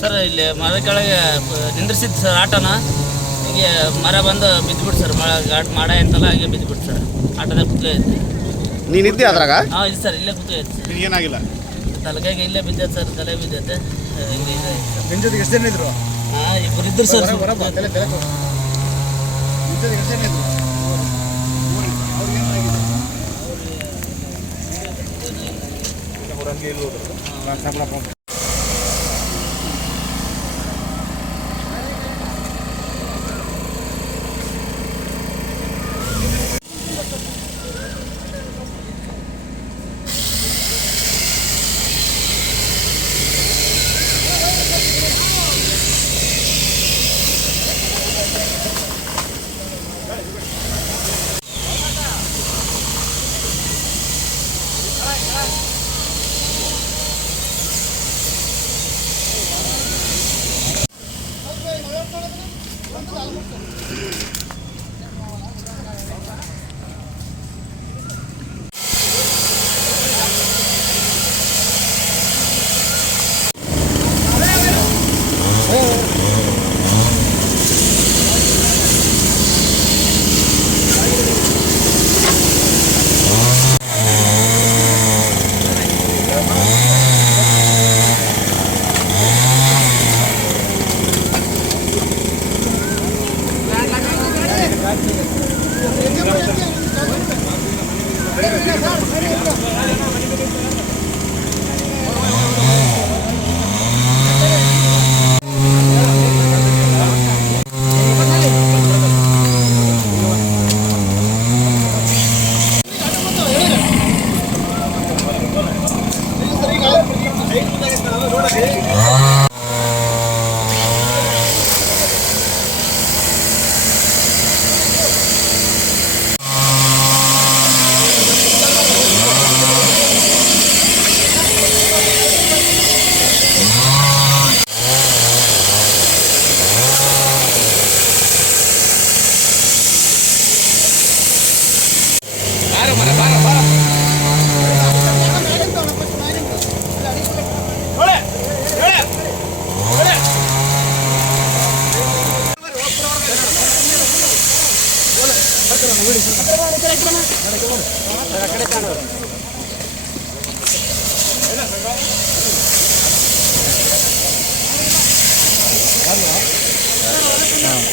Sir ಇಲ್ಲಿ ಮರ ಕೆಳಗೆ ನಿಂದ್ರಿಸಿದ್ದು ಸರ್ ಆಟೋನ ಹೀಗೆ ಮರ ಬಂದು ಬಿದ್ದುಬಿಟ್ಟು ಸರ್ ಮಾಡ ಇರ್ತಲ್ಲ ಹಾಗೆ ಬಿದ್ದುಬಿಟ್ಟು ಸರ್ ಆಟೋದಾಗ ಕುತ್ಕೈತೆ. ನೀನಿದ್ದೆ ಅದ್ರಾಗ? ಹಾಂ ಇದು ಸರ್ ಇಲ್ಲೇ ಕುತ್ಕೈತೆ ಸರ್. ಏನಾಗಿಲ್ಲ? ತಲೆಗಾಗೆ ಇಲ್ಲೇ ಬಿದ್ದೈತೆ ಸರ್, ತಲೆ ಬಿದ್ದೈತೆ. ನಿಮ್ಮ ಜೊತೆಗೆ ಎಷ್ಟು ಜನ ಇದ್ರು? ಹಾಂ ಇಬ್ಬರು ಇದ್ರು ಸರ್.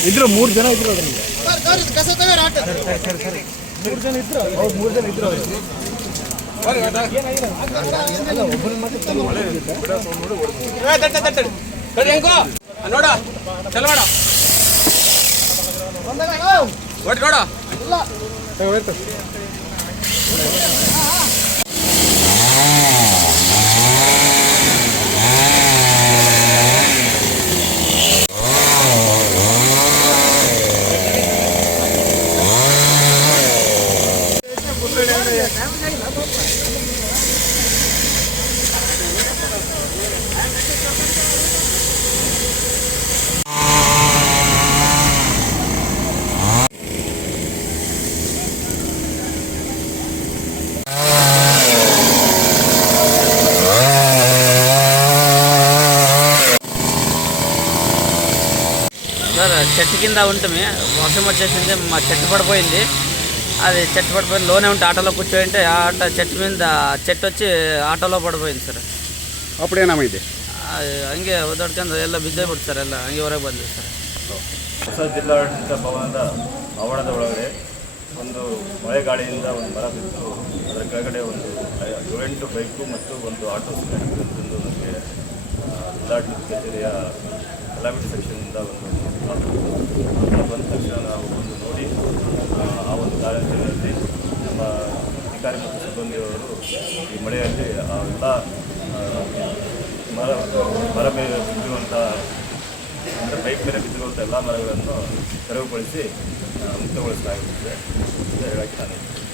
ಇದ್ರು 3 ಜನ ಇದ್ರು. చెట్టు కింద ఉంటుంది, వర్షం వచ్చేసింది, మా చెట్టు పడిపోయింది. అది చెట్టు పడిపోయింది, లోనే ఉంటే ఆటోలో కూర్చోంటే ఆటో చెట్టు మీద చెట్టు వచ్చి ఆటోలో పడిపోయింది ಸರ್. ಅప్పుడు ಏನಾಗಿದೆ? ಹಂಗೆ ಒದ್ದಾಡ್ಕೊಂಡು ಎಲ್ಲ ಬಿದ್ದೇ ಬಿಡ್ತು ಸರ್, ಎಲ್ಲ ಹಂಗೆ ಹೊರಗೆ ಬಂದಿದೆ ಸರ್. ಹೊಸ ಜಿಲ್ಲಾಡಳಿತ ಭವನದ ಆವರಣದ ಒಳಗಡೆ ಒಂದು ಮಳೆಗಾಳಿಯಿಂದ ಒಂದು ಮರ ಬಿದ್ದು ಅದರ ಕೆಳಗಡೆ ಒಂದು 7 ಬೈಕು ಮತ್ತು ಒಂದು ಆಟೋ ಸಿಕ್ಕಿರುವಂಥದ್ದು ನಮಗೆ ಜಿಲ್ಲಾಡಳಿತ ಕಚೇರಿಯ ಕಲಾವಿಟಿ ಸೆಕ್ಷನ್ನಿಂದ ಬಂದ ತಕ್ಷಣ ನಾವು ಒಂದು ನೋಡಿ ಆ ಒಂದು ಕಾರ್ಯಾಚರಣೆಯಲ್ಲಿ ನಮ್ಮ ಅಧಿಕಾರಿ ಮತ್ತು ಸಿಬ್ಬಂದಿಯವರು ಈ ಮಳೆಯಲ್ಲಿ ಆ ಎಲ್ಲ ಮರ ಮೇಲೆ ಬಿದ್ದಿರುವಂಥ ಅಂದರೆ ಪೈಪ್ ಮೇಲೆ ಬಿದ್ದಿರುವಂಥ ಎಲ್ಲ ಮರಗಳನ್ನು ತೆರವುಗೊಳಿಸಿ ಮುಕ್ತಗೊಳಿಸಲಾಗುತ್ತದೆ ಅಂತ ಹೇಳಕ್ಕೆ ನಾನು